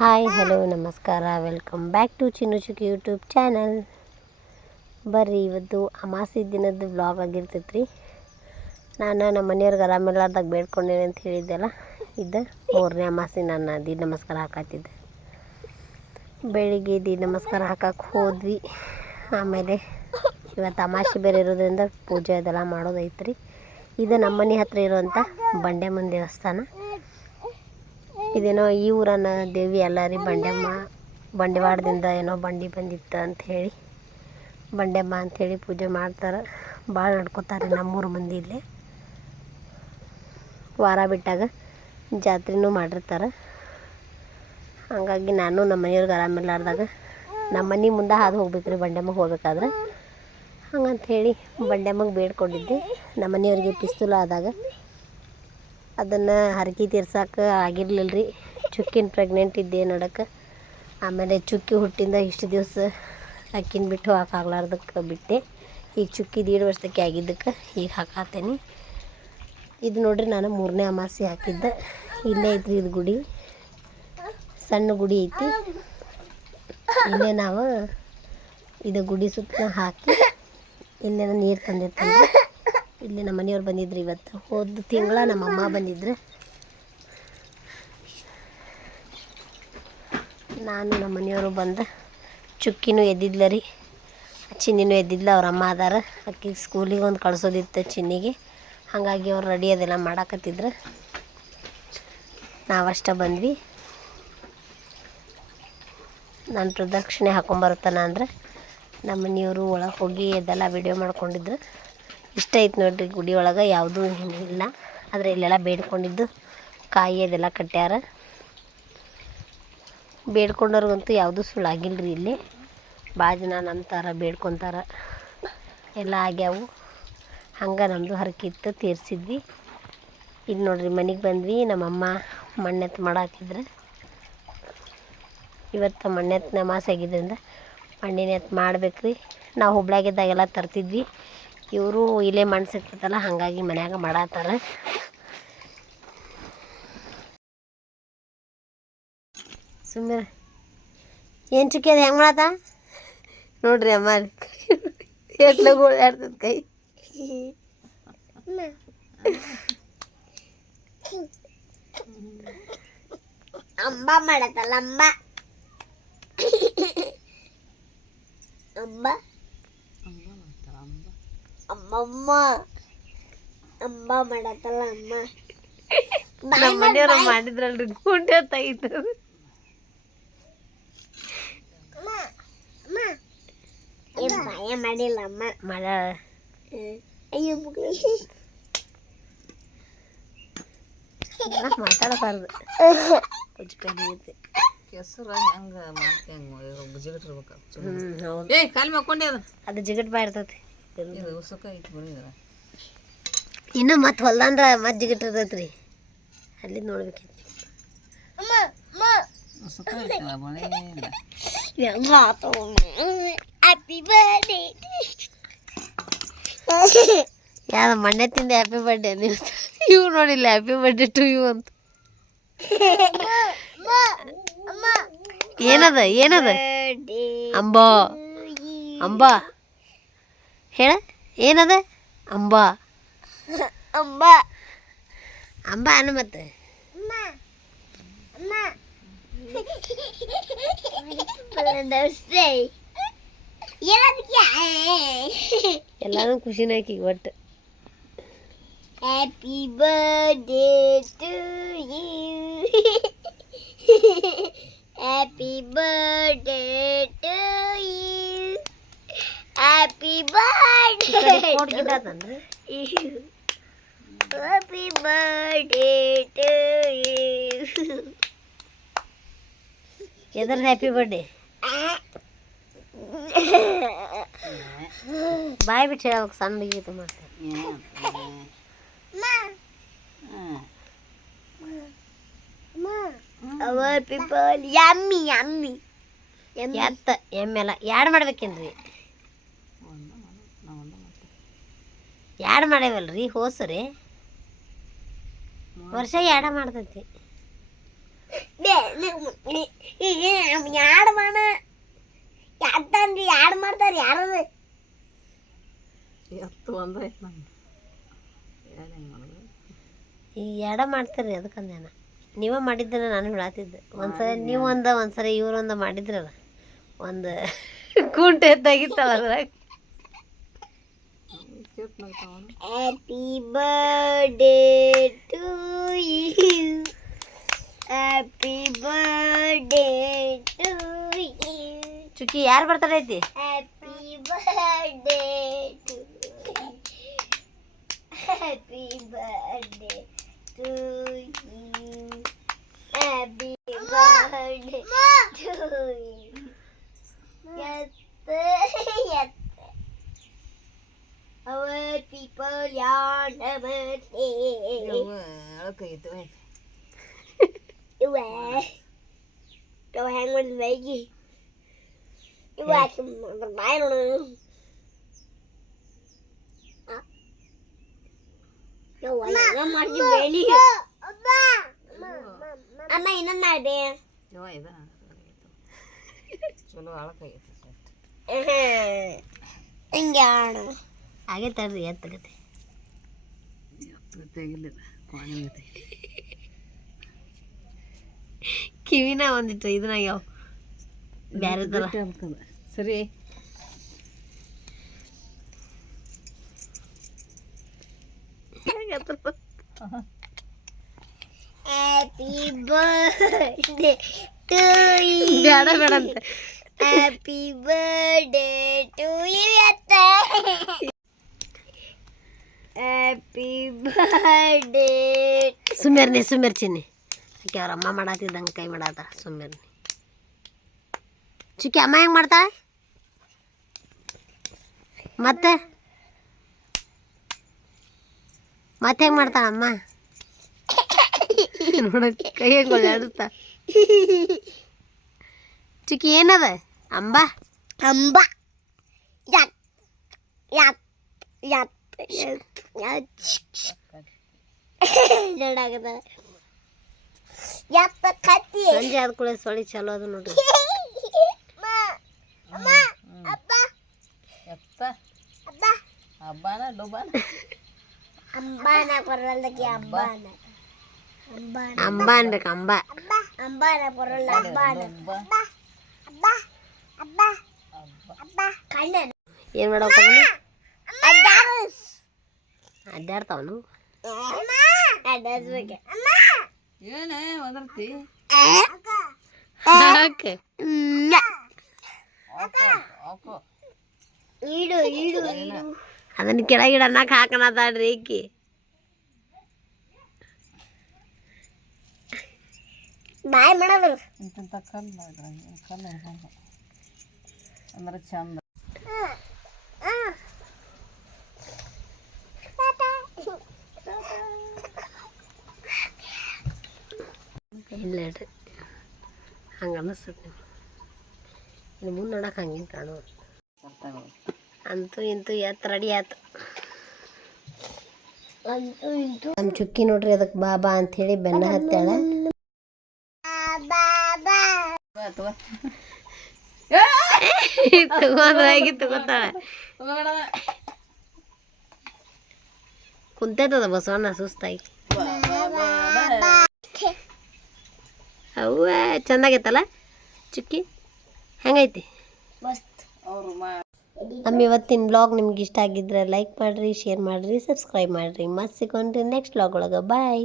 Hi, hello, ನಮಸ್ಕಾರ. Welcome back to Chinnu Chukki YouTube channel. ಬರ್ರಿ, ಇವತ್ತು ಅಮಾಸಿ ದಿನದ ಬ್ಲಾಗ್ ಆಗಿರ್ತೈತೆ ರೀ ನಾನು ನಮ್ಮ ಮನೆಯವ್ರಿಗೆ ಆರಾಮಿಲ್ಲಾರ್ದಾಗ ಬೇಡ್ಕೊಂಡೇನೆ ಅಂತ ಹೇಳಿದ್ದೆಲ್ಲ. ಇದು ಮೂರನೇ ಅಮಾಸಿ ನಾನು ದಿ ನಮಸ್ಕಾರ ಹಾಕತ್ತಿದ್ದೆ. ಬೆಳಿಗ್ಗೆ ದಿ ನಮಸ್ಕಾರ ಹಾಕಕ್ಕೆ ಹೋದ್ವಿ. ಆಮೇಲೆ ಇವತ್ತು ಅಮಾಸೆ ಬೇರೆ ಇರೋದ್ರಿಂದ ಪೂಜೆ ಅದೆಲ್ಲ ಮಾಡೋದೈತೆ ರೀ ಇದು ನಮ್ಮ ಮನೆ ಹತ್ತಿರ ಇರುವಂಥ ಬಂಡೆಮನ್ ದೇವಸ್ಥಾನ. ಇದೇನೋ ಈ ಊರನ್ನ ದೇವಿ ಅಲ್ಲ ರೀ ಬಂಡೆಮ್ಮ ಬಂಡೆವಾಡದಿಂದ ಏನೋ ಬಂಡಿ ಬಂದಿತ್ತು ಅಂತ ಹೇಳಿ, ಬಂಡೆಮ್ಮ ಅಂಥೇಳಿ ಪೂಜೆ ಮಾಡ್ತಾರೆ. ಭಾಳ ನಡ್ಕೋತಾರೆ ನಮ್ಮೂರು ಮಂದಿ ಇಲ್ಲಿ. ವಾರ ಬಿಟ್ಟಾಗ ಜಾತ್ರೆನೂ ಮಾಡಿರ್ತಾರೆ. ಹಾಗಾಗಿ ನಾನು ನಮ್ಮ ಮನೆಯವ್ರಿಗೆ ಆರಾಮಿಲ್ಲಾರ್ದಾಗ ನಮ್ಮ ಮನೆ ಮುಂದೆ ಹಾದು ಹೋಗ್ಬೇಕು ರೀ ಬಂಡೆಮ್ಮಗೆ ಹೋಗ್ಬೇಕಾದ್ರೆ. ಹಂಗಂತ ಹೇಳಿ ಬಂಡೆಮ್ಮಗೆ ಬೇಡ್ಕೊಂಡಿದ್ದೆ. ನಮ್ಮ ಮನೆಯವ್ರಿಗೆ ಪಿಸ್ತೂಲ ಆದಾಗ ಅದನ್ನು ಹರಕೆ ತೀರ್ಸಕ್ಕೆ ಆಗಿರ್ಲಿಲ್ಲ ರೀ ಚುಕ್ಕಿನ ಪ್ರೆಗ್ನೆಂಟ್ ಇದ್ದೆ ನಡಕ್ಕೆ. ಆಮೇಲೆ ಚುಕ್ಕಿ ಹುಟ್ಟಿಂದ ಇಷ್ಟು ದಿವಸ ಅಕ್ಕಿನ ಬಿಟ್ಟು ಹಾಕಾಗ್ಲಾರ್ದಕ್ಕೆ ಬಿಟ್ಟೆ. ಈಗ ಚುಕ್ಕಿ ದೀಡ್ ವರ್ಷಕ್ಕೆ ಆಗಿದ್ದಕ್ಕೆ, ಈಗ ಹಾಕಾತೇನೆ. ಇದು ನೋಡ್ರಿ ನಾನು ಮೂರನೇ ಅಮಾಸೆ ಹಾಕಿದ್ದೆ. ಇಲ್ಲೇ ಐತ್ರಿ ಇದು ಗುಡಿ. ಸಣ್ಣ ಗುಡಿ ಐತಿ. ಇಲ್ಲೇ ನಾವು ಇದು ಗುಡಿ ಸುತ್ತ ಹಾಕಿ, ಇಲ್ಲೇನ ನೀರು ತಂದಿರ್ತೀನಿ ಇಲ್ಲಿ ನಮ್ಮ ಮನೆಯವ್ರು ಬಂದಿದ್ರು ಇವತ್ತು. ಹೋದ ತಿಂಗಳ ನಮ್ಮ ಅಮ್ಮ ಬಂದಿದ್ರು. ನಾನು ನಮ್ಮ ಮನೆಯವರು ಬಂದು ಚುಕ್ಕಿನೂ ಎದ್ದಿದ್ಲ ರೀ. ಚಿನ್ನಿನೂ ಎದ್ದಿದ್ಲ, ಅವ್ರ ಅಮ್ಮ ಅದಾರ. ಅಕ್ಕಿಗೆ ಸ್ಕೂಲಿಗೆ ಒಂದು ಕಳ್ಸೋದಿತ್ತು ಚಿನ್ನಿಗೆ. ಹಾಗಾಗಿ ಅವ್ರು ರೆಡಿ ಅದೆಲ್ಲ ಮಾಡಾಕತ್ತಿದ್ರು. ನಾವಷ್ಟ ಬಂದ್ವಿ. ನಾನು ಪ್ರದಕ್ಷಿಣೆ ಹಾಕೊಂಬರ್ತಾನ ಅಂದ್ರೆ ನಮ್ಮ ಮನೆಯವರು ಒಳಗೆ ಹೋಗಿ ಅದೆಲ್ಲ ವಿಡಿಯೋ ಮಾಡ್ಕೊಂಡಿದ್ರು. ಇಷ್ಟ ಐತೆ ನೋಡ್ರಿ ಗುಡಿ ಒಳಗೆ, ಯಾವುದೂ ಇಲ್ಲ. ಆದರೆ ಇಲ್ಲೆಲ್ಲ ಬೇಡ್ಕೊಂಡಿದ್ದು ಕಾಯಿ ಅದೆಲ್ಲ ಕಟ್ಟ್ಯಾರ ಬೇಡ್ಕೊಂಡವ್ರಿಗಂತೂ ಯಾವುದೂ ಸುಳ್ಳಾಗಿಲ್ಲ ಇಲ್ಲಿ. ಭಾಳ ಜನ ನಂಬ್ತಾರ, ಬೇಡ್ಕೊತಾರ. ಎಲ್ಲ ಆಗ್ಯಾವು. ಹಂಗೆ ನಮ್ಮದು ಹರಕಿತ್ತು ತೀರ್ಸಿದ್ವಿ. ಇಲ್ಲಿ ನೋಡ್ರಿ ಮನೆಗೆ ಬಂದ್ವಿ, ನಮ್ಮಮ್ಮ ಮಣ್ಣೆತ್ತು ಮಾಡಾತಿದ್ರು. ಇವತ್ತು ಮಣ್ಣೆತ್ತು ನಮಾಸ್ ಆಗಿದ್ದರಿಂದ ಮಣ್ಣಿನ ಎತ್ತು ಮಾಡ್ಬೇಕು ರೀ ನಾವು ಹುಬ್ಳ್ಯಾಗಿದ್ದಾಗೆಲ್ಲ ತರ್ತಿದ್ವಿ. ಇವರು ಇಲ್ಲೇ ಮಣ್ಣು ಸಿಗ್ತೈತಲ್ಲ ಹಾಗಾಗಿ ಮನ್ಯಾಗ ಮಾಡತ್ತಾರ ಸುಮ್ಮನೆ ಏನು ಚುಕ್ಕಿ ಅದು ಹೆಂಗೆ ಮಾಡತ್ತ ನೋಡ್ರಿ ಅಮ್ಮ ಎಟ್ಲ ಓಡಾಡ್ತದ ಕೈ. ಅಂಬ ಮಾಡತ್ತಲ್ಲ ಅಂಬ. ಅಂಬ. ಅಮ್ಮಮ್ಮ ಅಂಬ ಮಾಡತ್ತಲ್ಲ ಅಮ್ಮ ನಮ್ಮ ಮನೆಯವ್ರು ಮಾಡಿದ್ರಲ್ರಿ ಗುಂಡೆ ತೆಗಿತು ಭಯ ಮಾಡಿಲ್ಲ ಅಮ್ಮ ಮಾಡ ಅಯ್ಯೋ ಮಾತಾಡಬಾರ್ದು ಐತೆ ಕೆಸರ ಹೆಂಗ ಮಾಡ್ತಿ ಹೆಂಗ ಜಿಗಟ್ ಇರ್ಬೇಕು ಹ್ಞೂ ಹೌದು ಏ ಕಾಲ್ ಮಾಡ್ಕೊಂಡೆ ಅದು ಅದು ಜಿಗಟ್ ಬಾ ಇರ್ತೈತಿ ಇದು ಉಸಕ ಐತಿ ಬರೀ ಇದ್ರ ಇನ್ನು ಮತ್ತೆ ಹೊಲ್ದಂದ್ರ ಮಜ್ಜಿಗೆ ಜಿಗಟ್ ಇರ್ತೈತಿ ರೀ ಅಲ್ಲಿ ನೋಡ್ಬೇಕಿತ್ತು ಉಸಕ ಐತಲ್ಲ ಬರೀ ಇಲ್ಲ ಹ್ಯಾಪಿ ಬರ್ಡೇ ಯಾರ ಮಣ್ಣೆ ತಿಂದ ಹ್ಯಾಪಿ ಬರ್ಡೇ ನೀವು ಇವು ನೋಡಿಲ್ಲ ಹ್ಯಾಪಿ ಬರ್ಡೇ ಟು ಯು ಅಂತ. ಏನದ ಏನದ? ಅಂಬಾ. ಅಂಬಾ. ಹೇಳ ಏನದ? ಅಂಬಾ. ಅಂಬಾ. ಅಂಬಾ ಅನ್ನ ಮತ್ತೆ. ಎಲ್ಲಾನು ಖುಷಿನ ಆಕಿಗೆ ಒಟ್ಟು. Happy birthday to you happy birthday to you happy birthday happy birthday to you ಎದ್ರ ಹ್ಯಾಪಿ ಬರ್ಡೇ ಬಾಯ್ ಬಿಟ್ಟು ಹೇಳಬೇಕು ಸಣ್ಣ ಗೀತೆ ಮಾಡ್ತಾರೆ ಅವರ್ ಪೀಪಲ್ ಯಮ್ಮಿ. ಯಮ್ಮಿ. ಎತ್ತ ಎಮ್ಮೆಲ್ಲ. ಯಾಡ್ ಮಾಡ್ಬೇಕೇನ್ರಿ? ಯಾಡ್ ಮಾಡೇವಲ್ರಿ ಹೋಸ್ರಿ? ವರ್ಷ ಯಾಡ ಮಾಡ್ತೈತಿ? ಯಾಡ್ ಮಾಡ. ಯಾಡ್ತಾನ್ರಿ ಯಾಡ್ ಮಾಡ್ತಾರ ಯಾರು ಎತ್ತು ಒಂದ ಐತೆ ಏನು ಹೆಂಗೆ ಮಾಡೋದು? ಈ ಎಡ ಮಾಡ್ತೀರಿ ಅದಕ್ಕಂದೇನ? ನೀವ ಮಾಡಿದ್ದನ್ನ ನಾನು ಹೇಳತ್ತಿದ್ದೆ ಒಂದ್ಸರಿ ನೀವು ಒಂದ ಒಂದ್ಸರಿ ಇವ್ರೊಂದ ಮಾಡಿದ್ರಲ್ಲ ಒಂದು ಕುಂಟೆ ತೆಗಿತಾವ ಅದ್ರಾಗ cute ನಗ್ತಾವನು happy birthday to you happy birthday to you Chukki ಯಾರು ಬರ್ತಾರೆ ಐತಿ? Happy birthday to happy birthday to you happy birthday to you ಎತ್ತ ಎತ್ತ Our people yawn about it. Where? Go hang with Veggie. You watch them, I don't know. Đâu rồi, nó mà như vậy đi. Anh này nó này đi. Rồi, vậy. Solo alakayi. Eh. Engana. ಎತ್ತು ತೆಗಿಲಿಲ್ಲ ಕ್ವಾಣಿ ತೆಗಿ ಕಿವಿನ ಒಂದಿಟ್ಟು ಇದನ್ನಾಗ್ಯಾವ ಬ್ಯಾರೆ ಥರ ಅನ್ಕದ ಸರಿ happy birthday to ಬೇಡ ಬೇಡ ಅಂತ happy birthday to you ಅತ್ತ ಹ್ಯಾಪಿ ಬರ್ಡೇ ಸುಮ್ಮಿರ್ನಿ ಸುಮ್ಮಿರ್ ಚಿನ್ನಿ ಆಕೆ ಅವ್ರ ಅಮ್ಮ ಮಾಡತ್ತಿದ್ದಂಗೆ ಕೈ ಮಾಡಾತ ಸುಮ್ಮಿರ್ನಿ. ಚುಕ್ಕಿ ಅಮ್ಮ ಹೆಂಗೆ ಮಾಡ್ತಾಳೆ? ಮತ್ತೆ? ಮತ್ತೆ ಹೆಂಗೆ ಮಾಡ್ತಾಳ ಅಮ್ಮ? ನೋಡ ಕೈ ಹೆಂಗೆ ಒಳ್ಳಾಡುತ್ತಾ ಚುಕ್ಕಿ ಏನದ? ಅಂಬ? ಅಂಬ. ಯಾಕ್ ಯಾಕ್ ಯಾತ್ ನೋಡಾಗದ ಯಾತ್ ಕತ್ತಿ ಸಂಜೆ ಆದ ಕೂಡ ಸೊಳಿ ಚಲೋ ಅದು ನೋಡ್ರಿ ಎತ್ತ ಹಬ್ಬನ ಡುಬ್ಬನ ಅಂಬಾನ ಬರಲ್ಲಕ್ಕೆ ಅಂಬಾನ ಅಂಬ ಅನ್ಬೇಕು ಅಂಬ ಅಂಬಾನ ಬರಲ್ಲ ಅಂಬಾನ ಡುಬ್ಬ ಏನ್ ಮಾಡಪ್ಪ ಅಡ್ಡಾಡ್ತಾವನು ಏನೇ ಒದರ್ತಿ ಆಕೋ ಈಡು ಈಡು ಈಡು. ಅದನ್ನ ಕೆಳಗಿಡ ಅನ್ನಕ್ ಹಾಕನದಾಡ್ರಿ ಈಕಿ ಬಾಯ್ ಮಾಡೋದು. ಕಲ್ಲು ಅಂದ್ರೆ ಚಂದ ಇಲ್ಲ ಹೇಳ್ರಿ ಹಂಗೆ ಅನ್ನಿಸ್ತದೆ. ಇನ್ನು ಮುಂದೆ ನೋಡಕ್ಕೆ ಹಂಗೆ ಕಾಣುವ ಅಂತೂ ಇಂತೂ ಎತ್ತ ರೆಡಿ ಆಯ್ತು ಅಂತೂ ಇಂತೂ ನಮ್ಮ ಚುಕ್ಕಿ ನೋಡ್ರಿ ಅದಕ್ಕೆ ಬಾಬಾ ಅಂತ ಹೇಳಿ ಬೆನ್ನ ಹತ್ತಾಳ. ತಗೋತಾಳೆ. ಕುಂತೈತದ ಬಸವಣ್ಣ ಸುಸ್ತಾಗಿ. ಅವ್ವ ಚಂದಾಗೈತಲ್ಲ? ಚುಕ್ಕಿ ಹೆಂಗೈತಿ? ನಮ್ಮ ಇವತ್ತಿನ ಬ್ಲಾಗ್ ನಿಮ್ಗೆ ಇಷ್ಟ ಆಗಿದ್ರೆ ಲೈಕ್ ಮಾಡಿರಿ ಶೇರ್ ಮಾಡಿರಿ ಸಬ್ಸ್ಕ್ರೈಬ್ ಮಾಡಿರಿ. ಮತ್ತೆ ಸಿಗೋಣ್ರಿ ನೆಕ್ಸ್ಟ್ ಬ್ಲಾಗ್ ಒಳಗೆ. ಬಾಯ್